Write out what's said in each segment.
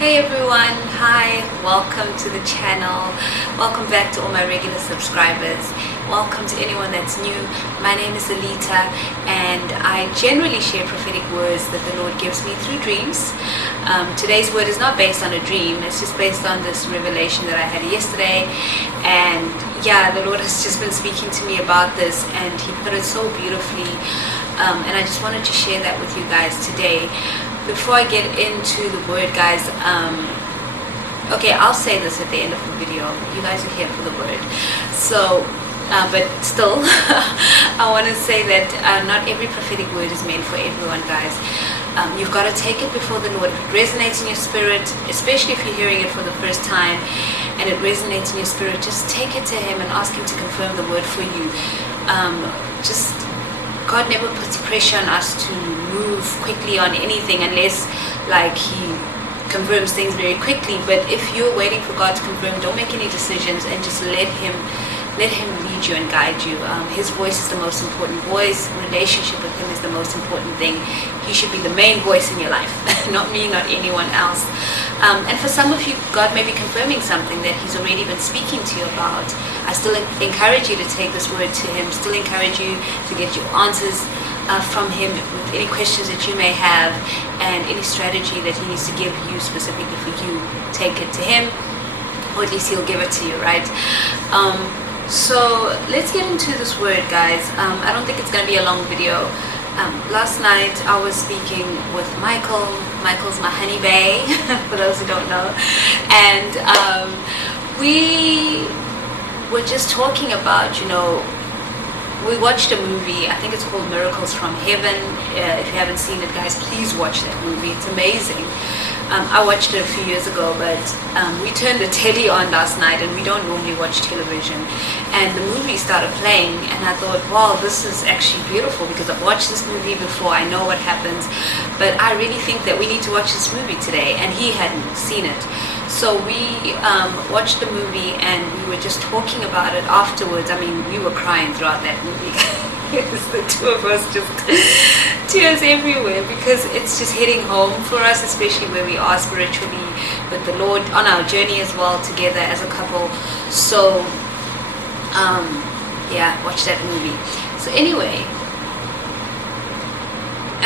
Hey everyone, hi, welcome to the channel. Welcome back to all my regular subscribers. Welcome to anyone that's new. My name is Alita and I generally share prophetic words that the Lord gives me through dreams. Today's word is not based on a dream, it's just based on this revelation that I had yesterday. And yeah, the Lord has just been speaking to me about this and He put it so beautifully. And I just wanted to share that with you guys today. Before I get into the word, guys, okay, I'll say this at the end of the video. You guys are here for the word. So, but still, I want to say that not every prophetic word is meant for everyone, guys. You've got to take it before the Lord. If it resonates in your spirit, especially if you're hearing it for the first time, and it resonates in your spirit, just take it to Him and ask Him to confirm the word for you. God never puts pressure on us to move quickly on anything unless like He confirms things very quickly. But if you're waiting for God to confirm, don't make any decisions and just let Him lead you and guide you. His voice is the most important voice. Relationship with Him is the most important thing. He should be the main voice in your life, not me, not anyone else. And for some of you, God may be confirming something that He's already been speaking to you about. I still encourage you to take this word to Him, still encourage you to get your answers from Him with any questions that you may have and any strategy that He needs to give you specifically for you. Take it to Him, or at least He'll give it to you, right? So let's get into this word, guys. I don't think it's going to be a long video. Last night I was speaking with Michael. Michael's my honey bae, for those who don't know. And we were just talking about, we watched a movie. I think it's called Miracles from Heaven. If you haven't seen it, guys, please watch that movie. It's amazing. I watched it a few years ago, but we turned the telly on last night and we don't normally watch television. And the movie started playing and I thought, wow, this is actually beautiful because I've watched this movie before. I know what happens. But I really think that we need to watch this movie today. And he hadn't seen it. So we watched the movie and we were just talking about it afterwards. I mean, we were crying throughout that movie. The two of us, just tears everywhere, because it's just hitting home for us, especially where we are spiritually with the Lord on our journey as well, together as a couple. So yeah, watch that movie. So anyway,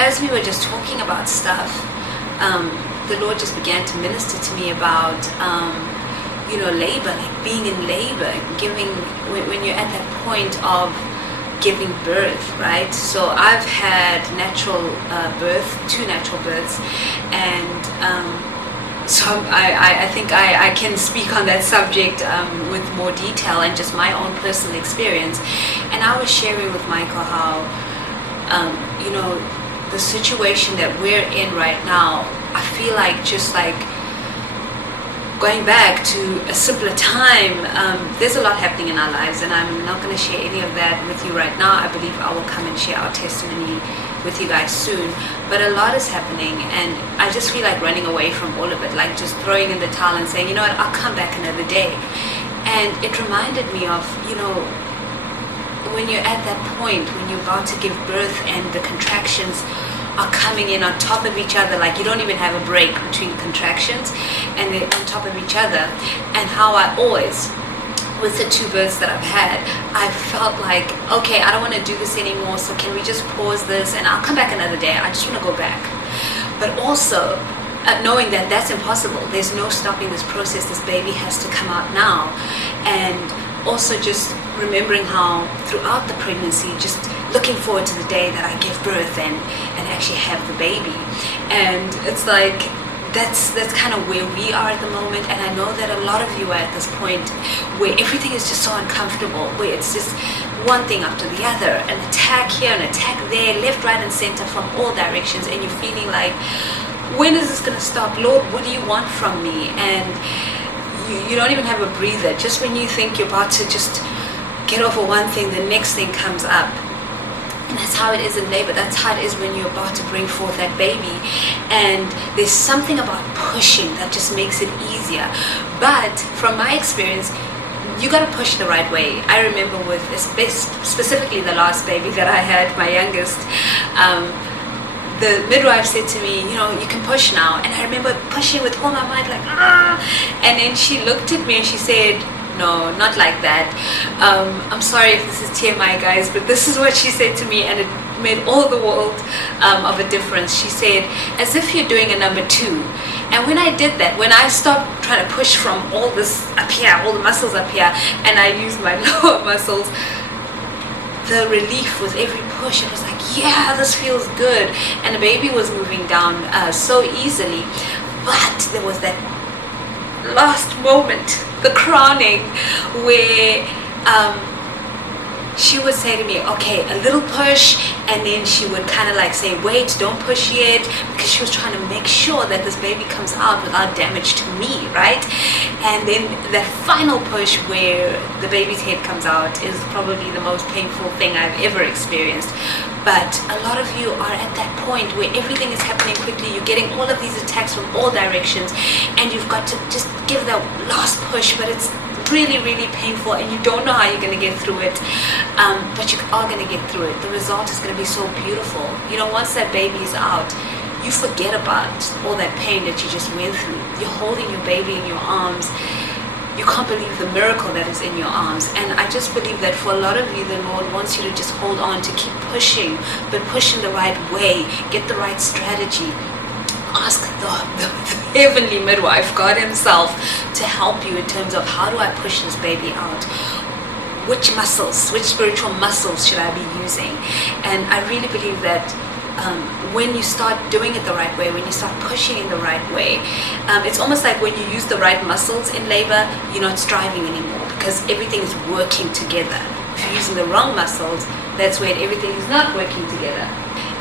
as we were just talking about stuff, the Lord just began to minister to me about labor, like being in labor, giving, when you're at that point of giving birth, right? So I've had natural birth, 2 natural births, and so I think I can speak on that subject with more detail and just my own personal experience. And I was sharing with Michael how the situation that we're in right now, I feel like just like going back to a simpler time. There's a lot happening in our lives, and I'm not going to share any of that with you right now. I believe I will come and share our testimony with you guys soon. But a lot is happening, and I just feel like running away from all of it, like just throwing in the towel and saying, you know what, I'll come back another day. And it reminded me of, when you're at that point, when you're about to give birth and the contractions are coming in on top of each other, like you don't even have a break between contractions, and they're on top of each other. And how I always, with the 2 births that I've had, I felt like, okay, I don't want to do this anymore, so can we just pause this and I'll come back another day. I just want to go back. But also knowing that that's impossible. There's no stopping this process. This baby has to come out now. And also just remembering how throughout the pregnancy, just looking forward to the day that I give birth and actually have the baby. And it's like that's kind of where we are at the moment. And I know that a lot of you are at this point where everything is just so uncomfortable, where it's just one thing after the other, an attack here, an attack there, left, right and center from all directions, and you're feeling like, when is this going to stop? Lord, what do you want from me? And you don't even have a breather. Just when you think you're about to just get over one thing, the next thing comes up. And that's how it is in labor. That's how it is when you're about to bring forth that baby. And there's something about pushing that just makes it easier. But from my experience, you got to push the right way. I remember specifically the last baby that I had, my youngest, the midwife said to me, you know, you can push now. And I remember pushing with all my might, like, ah. And then she looked at me and she said, no, not like that. I'm sorry if this is TMI, guys, but this is what she said to me, and it made all the world of a difference. She said, as if you're doing a number 2. And when I did that, when I stopped trying to push from all this up here, all the muscles up here, and I used my lower muscles, the relief with every push, it was like, yeah, this feels good. And the baby was moving down so easily. But there was that last moment, the crowning, where she would say to me, okay, a little push, and then she would kind of like say, wait, don't push yet, because she was trying to make sure that this baby comes out without damage to me, right? And then that final push where the baby's head comes out is probably the most painful thing I've ever experienced. But a lot of you are at that point where everything is happening quickly, you're getting all of these attacks from all directions, and you've got to just give that last push, but it's really, really painful, and you don't know how you're going to get through it, but you are going to get through it. The result is going to be so beautiful. You know, once that baby is out, you forget about all that pain that you just went through. You're holding your baby in your arms. You can't believe the miracle that is in your arms. And I just believe that for a lot of you, the Lord wants you to just hold on, to keep pushing, but push in the right way, get the right strategy. Ask the heavenly midwife, God himself, to help you in terms of, how do I push this baby out? Which muscles, which spiritual muscles should I be using? And I really believe that when you start doing it the right way, when you start pushing in the right way, it's almost like when you use the right muscles in labor, you're not striving anymore, because everything is working together. If you're using the wrong muscles, that's when everything is not working together.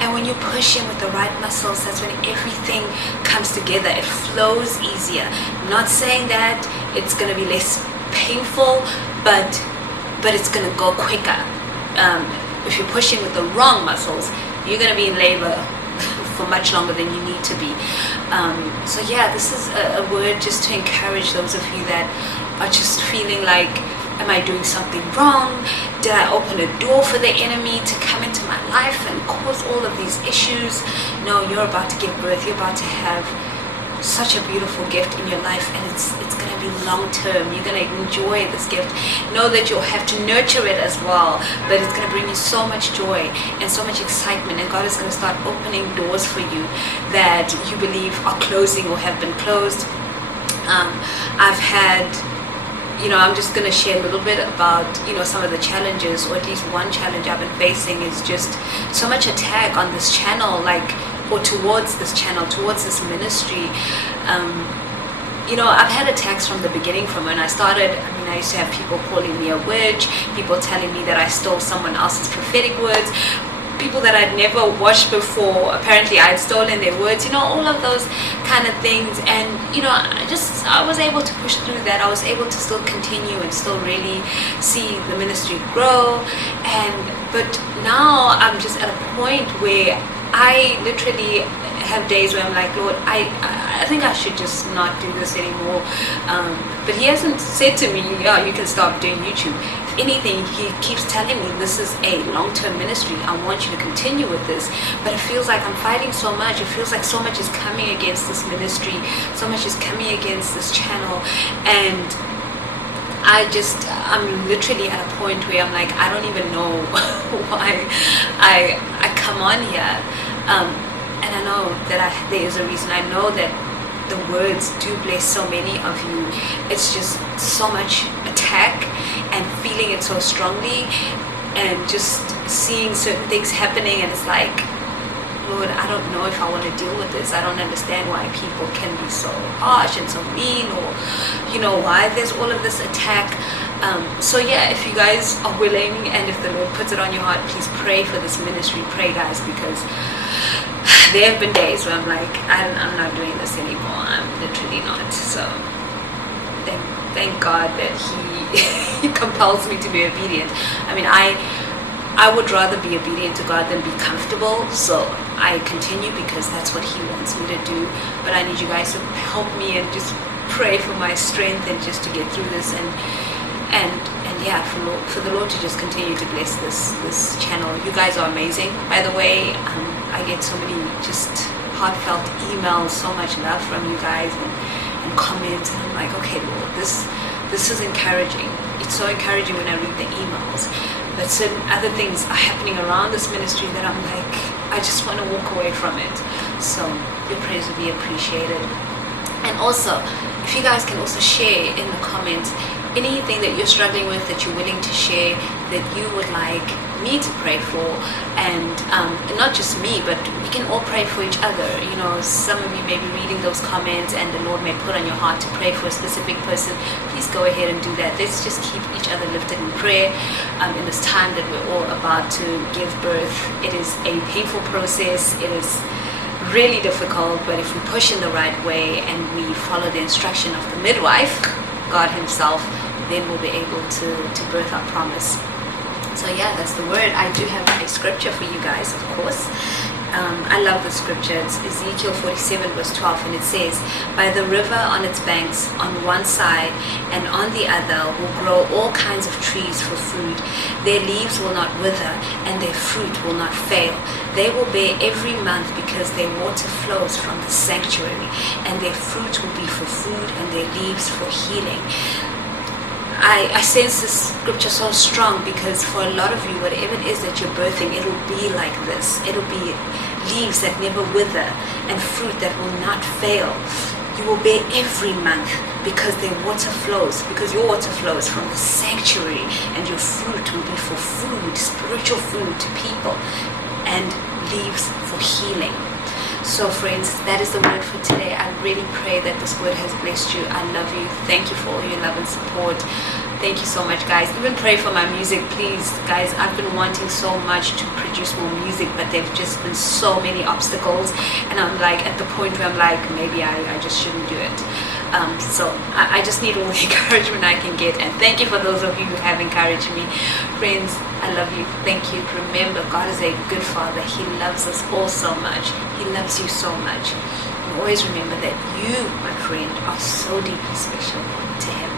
And when you push in with the right muscles, that's when everything comes together. It flows easier. I'm not saying that it's going to be less painful, but it's going to go quicker. If you're pushing with the wrong muscles, you're going to be in labor for much longer than you need to be. So yeah, this is a word just to encourage those of you that are just feeling like, am I doing something wrong? Did I open a door for the enemy to come into my life and cause all of these issues? No, you're about to give birth. You're about to have such a beautiful gift in your life, and it's going to be long term. You're going to enjoy this gift. Know that you'll have to nurture it as well, but it's going to bring you so much joy and so much excitement, and God is going to start opening doors for you that you believe are closing or have been closed. I've had, I'm just going to share a little bit about, some of the challenges, or at least one challenge I've been facing is just so much attack on this channel, or towards this channel, towards this ministry. I've had attacks from the beginning, from when I started. I used to have people calling me a witch, people telling me that I stole someone else's prophetic words, people that I'd never watched before, apparently I'd stolen their words, all of those kind of things. And I was able to push through that. I was able to still continue and still really see the ministry grow. But now I'm just at a point where I literally have days where I'm like, Lord, I think I should just not do this anymore. But he hasn't said to me, yeah, you can stop doing YouTube. If anything, he keeps telling me this is a long-term ministry. I want you to continue with this. But it feels like I'm fighting so much. It feels like so much is coming against this ministry. So much is coming against this channel. And I'm literally at a point where I'm like, I don't even know why I come on here. And I know that there is a reason. I know that the words do bless so many of you. It's just so much attack and feeling it so strongly, and just seeing certain things happening, and it's like, Lord, I don't know if I want to deal with this. I don't understand why people can be so harsh and so mean, or why there's all of this attack. So yeah, if you guys are willing, and if the Lord puts it on your heart, please pray for this ministry. Pray, guys, because there have been days where I'm like, I'm not doing this anymore. I'm literally not. So thank God that he compels me to be obedient. I would rather be obedient to God than be comfortable. So I continue because that's what he wants me to do. But I need you guys to help me and just pray for my strength and just to get through this, and yeah, for the Lord to just continue to bless this channel. You guys are amazing, by the way. I get so many just heartfelt emails, so much love from you guys, and comments, and I'm like, okay, Lord, this is encouraging. It's so encouraging when I read the emails, but certain other things are happening around this ministry that I'm like, I just want to walk away from it. So your prayers will be appreciated. And also, if you guys can also share in the comments anything that you're struggling with, that you're willing to share, that you would like me to pray for, and not just me, but we can all pray for each other. You know, some of you may be reading those comments and the Lord may put on your heart to pray for a specific person. Please go ahead and do that. Let's just keep each other lifted in prayer in this time that we're all about to give birth. It is a painful process. It is really difficult, but if we push in the right way and we follow the instruction of the midwife, God himself, then we'll be able to birth our promise. So yeah, that's the word. I do have a scripture for you guys, of course. I love the scripture. It's Ezekiel 47 verse 12, and it says, by the river on its banks on one side and on the other will grow all kinds of trees for food. Their leaves will not wither and their fruit will not fail. They will bear every month because their water flows from the sanctuary, and their fruit will be for food and their leaves for healing. I sense this scripture so strong because for a lot of you, whatever it is that you're birthing, it'll be like this. It'll be leaves that never wither and fruit that will not fail. You will bear every month because their water flows, because your water flows from the sanctuary, and your fruit will be for food, spiritual food to people, and leaves for healing. So friends, that is the word for today. I really pray that this word has blessed you. I love you. Thank you for all your love and support. Thank you so much, guys. Even pray for my music, please. Guys, I've been wanting so much to produce more music, but there've just been so many obstacles, and I'm like at the point where I'm like, maybe I just shouldn't do it. So I just need all the encouragement I can get, and thank you for those of you who have encouraged me. Friends, I love you. Thank you. Remember, God is a good Father. He loves us all so much. He loves you so much. And always remember that you, my friend, are so deeply special to Him.